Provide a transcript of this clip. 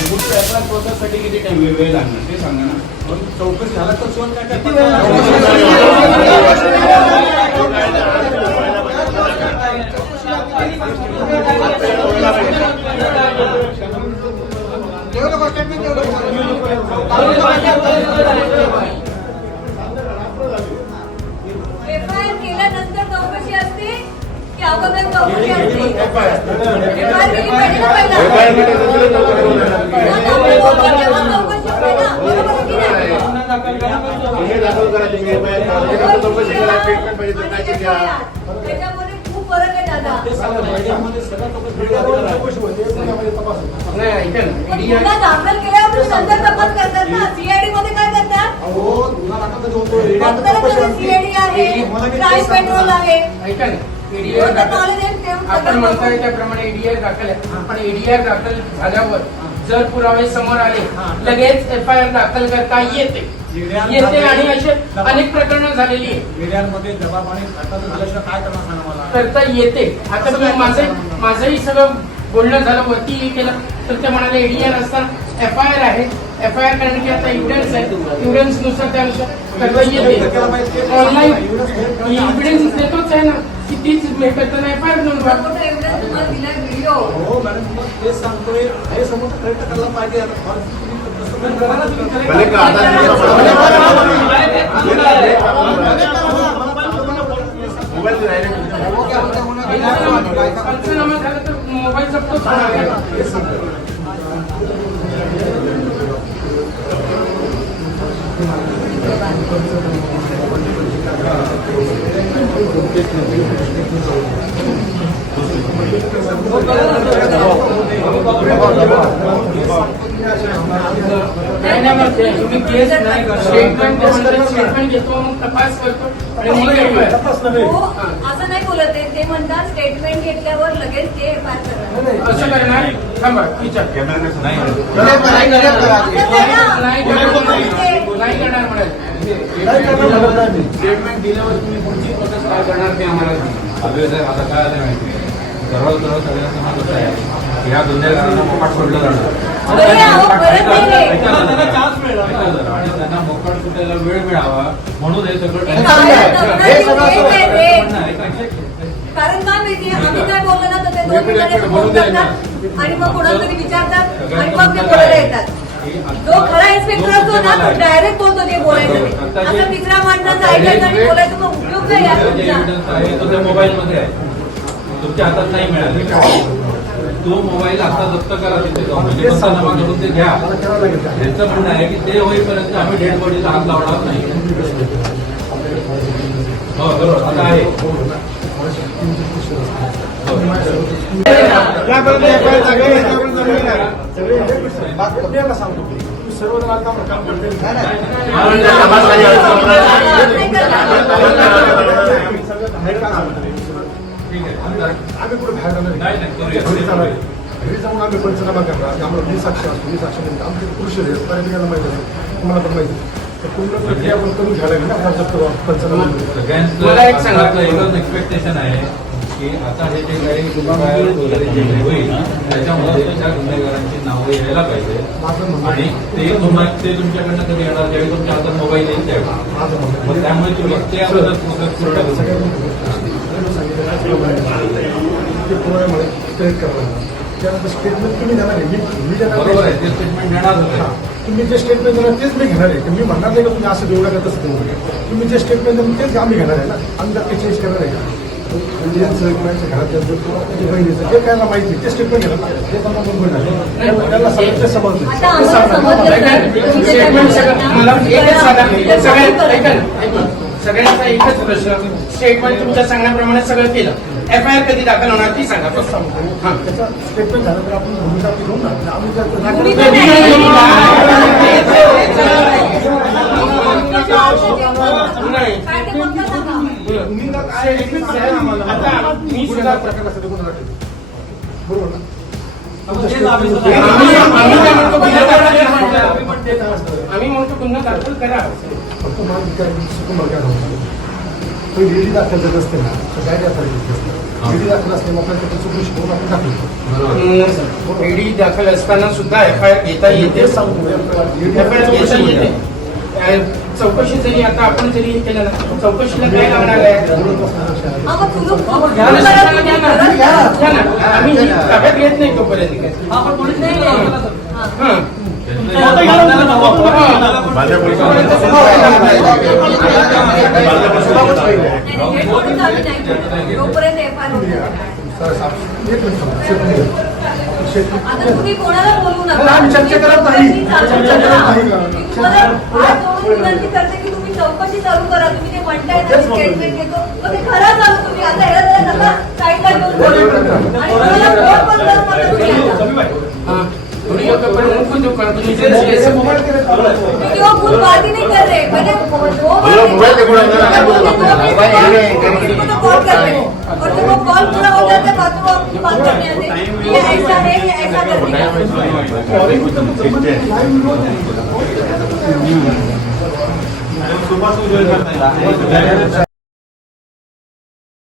Apply प्रोसेससाठी किती time वेळ लागणार? ते सांगा ना. पण चौकशी झाला तर शिवाय काय काय एफआयआर केल्यानंतर चौकशी असते की अगोदर चौकशी असते? एफआयआर केली पाहिजे ना पहिला. आपण गुन्हे दाखल. करा तुम्ही चौकशी करा ट्रीटमेंट पाहिजे तर काय नाही ऐका ना दाखल केल्यावर नंतर तपास करतात ना सीआयडी मध्ये काय करतात दाखल सीआयडी आहे क्राईम पेट्रोल आहे ऐका ना दाखल आपण त्याप्रमाणे एडीआर दाखल आहे पण एडीआर दाखल झाल्यावर जर पुरावे समोर आले. लगेच एफ आय आर दाखल करता येते. येते आणि असे अनेक प्रकरणं झालेली आहे करता येते. आता काय माझं? माझंही सगळं बोलणं झालं वरती हे केलं. तर ते म्हणाले एडीआर असताना एफ आय आर आहे. एफ आय आर कारण की आता इव्हिडन्स आहे. इव्हिडन्सनुसार त्यानुसार करता येते. ऑनलाईन इव्हिडन्स देतोच आहे ना. की तीच हे करताना एफ आय आर नोंदवा हो मॅडम मग तेच सांगतोय. हे समोर प्रयत्न करायला पाहिजे. मोबाईल डायरेक्ट स्टेटमेंट स्टेटमेंट घेतो मग तपास करतो असं नाही बोलत आहे ते म्हणतात स्टेटमेंट घेतल्यावर लगेच ते करणार असं करणार थांबा विचार नाही करणार स्टेटमेंट दिल्यावर तुम्ही पुढची प्रोसेस काय करणार ते आम्हाला आता काय माहिती कसं आहे. या सोडलं जाणार. नाही. आणि त्यांना सुटायला वेळ मिळावा. म्हणून हे सगळं. कारण काय माहिती आम्ही काय बोललो ना तर ते दोन मिनिटांनी फोन करतात आणि मग कोणाला तरी विचारतात आणि मग ते बोलायला येतात. जो खरा इन्स्पेक्टर असतो ना तो डायरेक्ट बोलतो ते बोलायचं नाही असं तिसऱ्या माणसाचं ऐकायचं आणि बोलायचं मग उपयोग जो तुमचा? evidence आहे तो त्या मोबाईलमध्ये आहे तुमच्या हातात नाही मिळाले तो मोबाईल आता जप्त करा तिथे जाऊन पंचनामा करून ते घ्या त्यांचं म्हणणं आहे की ते होईपर्यंत आम्ही डेड बॉडीला हात लावणार नाही हो बरोबर आता आहे सांगतो सर्वजण ठीक आहे आम्ही कुठे बाहेर जाणार नाही, नाही, करूया. घरी जाणार आहे. घरी जाऊन आम्ही पंचनामा करणार आम्हाला मी साक्ष असतो मी साक्ष आमचे पुरुष आहेत बऱ्यापैकी माहिती आहे तुम्हाला पण माहिती आहे. तर पूर्ण प्रक्रिया आपण करून घ्यायला लागेल ना पंचनामा मला एक सांगा. एकच एक्सपेक्टेशन आहे की आता हे जे काही गुन्हेगार वगैरे जे काही होईल त्याच्यामध्ये त्या गुन्हेगारांची नावं यायला पाहिजे माझं म्हणणं आणि ते तुम्हाला ते तुमच्याकडनं कधी येणार ज्यावेळी तुमच्या हातात मोबाईल येईल त्यावेळी माझं म्हणणं मग त्यामुळे तुम्ही ते अगोदर पूर्ण करू त्यानंतर स्टेटमेंट तुम्ही देणार आहे मी मी. ते स्टेटमेंट देणार हा. होते तुम्ही जे स्टेटमेंट देणार तेच मी घेणार आहे. मी म्हणणार नाही का तुम्ही असं देऊ नका तसं देऊ नका. तुम्ही जे स्टेटमेंट देणार तेच आम्ही घेणार आहे ना. आम्ही काही चेंज करणार आहे का? म्हणजे यांचं किंवा यांच्या घरातलं किंवा माझ्या बहिणीचं. जे काय माहिती आहे, ते स्टेटमेंट घेणार. ना ते पण आपण बोलणार त्याला- त्याला सगळं ते समजलं सगळ्यांचा एकच प्रश्न स्टेटमेंट तुमच्या सांगण्याप्रमाणे सगळं केलं एफ आय आर कधी दाखल होणार ती सांगा फक्त. हां. स्टेटमेंट झालं तर आपण भूमिका घेऊ ना आम्ही म्हणतो गुन्हा दाखल करा पण तेच असतं. आम्ही म्हणतो गुन्हा दाखल करा फक्त मला काय दाखल करत असते ना तर काय असायला ईडी दाखल असल्यामुळे आपल्याला त्याची चौकशी करून आपण दाखवतो ईडी दाखल असताना सुद्धा एफ आय आर घेता येते. सांगतो एफ आय आर घेता येते. चौकशी जरी आता आपण जरी हे केलं ना चौकशीला काय लागणार आहे? ना, ना, ना, ना. आम्ही ताब्यात घेत नाही तोपर्यंत. तोपर्यंत एफ आय आता तुम्ही कोणाला बोलू नका आम्ही चर्चा करत नाही. तुम्ही चर्चा करत नाही. मी तुम्हाला हात जोडून विनंती करते की तुम्ही चौकशी चालू करा तुम्ही ते म्हणताय ना, स्टेटमेंट घेतो मग ते खरं चालू तुम्ही आता ह्याला जरा नका बोलू आणि पण नका तुम्ही आता. थोड़ी जो करने आते हैं। ये ऐसा है ये ऐसा करने का सुभाष